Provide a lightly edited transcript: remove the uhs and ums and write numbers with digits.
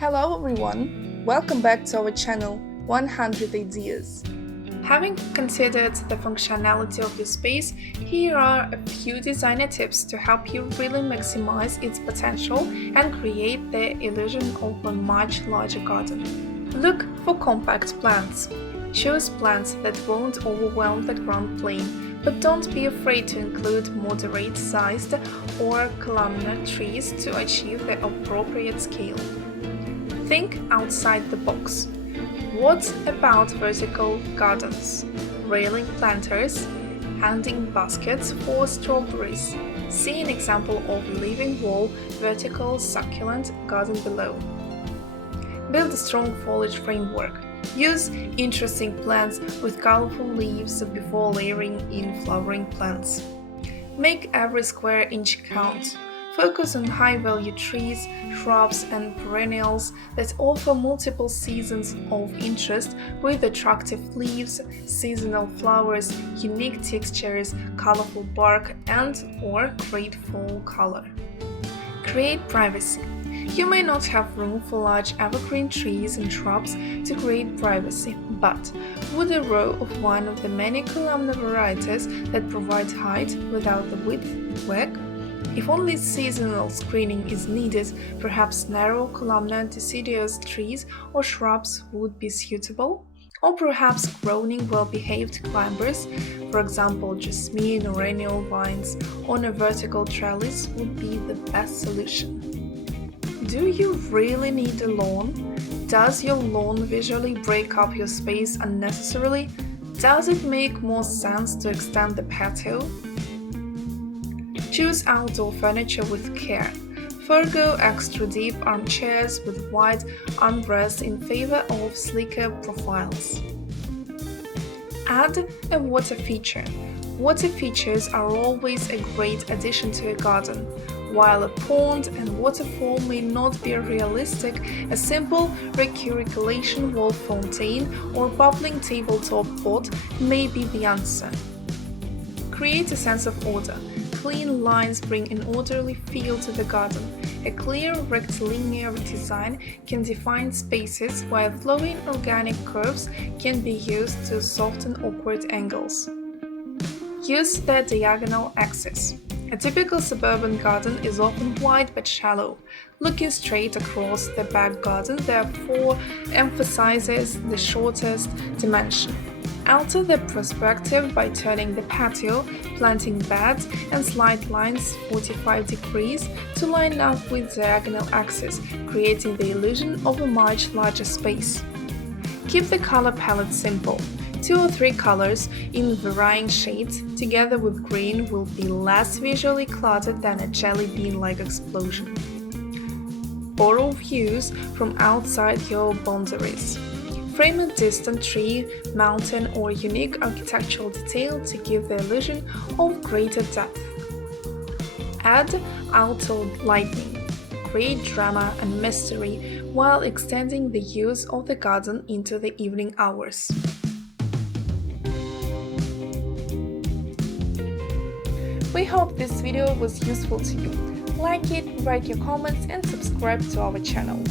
Hello everyone, welcome back to our channel 100 Ideas. Having considered the functionality of your space, here are a few designer tips to help you really maximize its potential and create the illusion of a much larger garden. Look for compact plants. Choose plants that won't overwhelm the ground plane, but don't be afraid to include moderate-sized or columnar trees to achieve the appropriate scale. Think outside the box. What about vertical gardens, railing planters, hanging baskets for strawberries? See an example of living wall vertical succulent garden below. Build a strong foliage framework. Use interesting plants with colorful leaves before layering in flowering plants. Make every square inch count. Focus on high-value trees, shrubs, and perennials that offer multiple seasons of interest with attractive leaves, seasonal flowers, unique textures, colorful bark, and/or great fall color. Create privacy. You may not have room for large evergreen trees and shrubs to create privacy, but would a row of one of the many columnar varieties that provide height without the width work? If only seasonal screening is needed, perhaps narrow columnar deciduous trees or shrubs would be suitable, or perhaps groaning well-behaved climbers, for example jasmine or annual vines, on a vertical trellis would be the best solution. Do you really need a lawn? Does your lawn visually break up your space unnecessarily? Does it make more sense to extend the patio? Choose outdoor furniture with care. Forgo extra deep armchairs with wide armrests in favor of sleeker profiles. Add a water feature. Water features are always a great addition to a garden. While a pond and waterfall may not be realistic, a simple recirculation wall fountain or bubbling tabletop pot may be the answer. Create a sense of order. Clean lines bring an orderly feel to the garden. A clear rectilinear design can define spaces, while flowing organic curves can be used to soften awkward angles. Use the diagonal axis. A typical suburban garden is often wide but shallow. Looking straight across the back garden therefore emphasizes the shortest dimension. Alter the perspective by turning the patio, planting beds, and slight lines 45 degrees to line up with the diagonal axis, creating the illusion of a much larger space. Keep the color palette simple. 2 or 3 colors in varying shades together with green will be less visually cluttered than a jelly bean-like explosion. Borrow views from outside your boundaries. Frame a distant tree, mountain, or unique architectural detail to give the illusion of greater depth. Add outdoor lighting. Create drama and mystery while extending the use of the garden into the evening hours. We hope this video was useful to you. Like it, write your comments, and subscribe to our channel.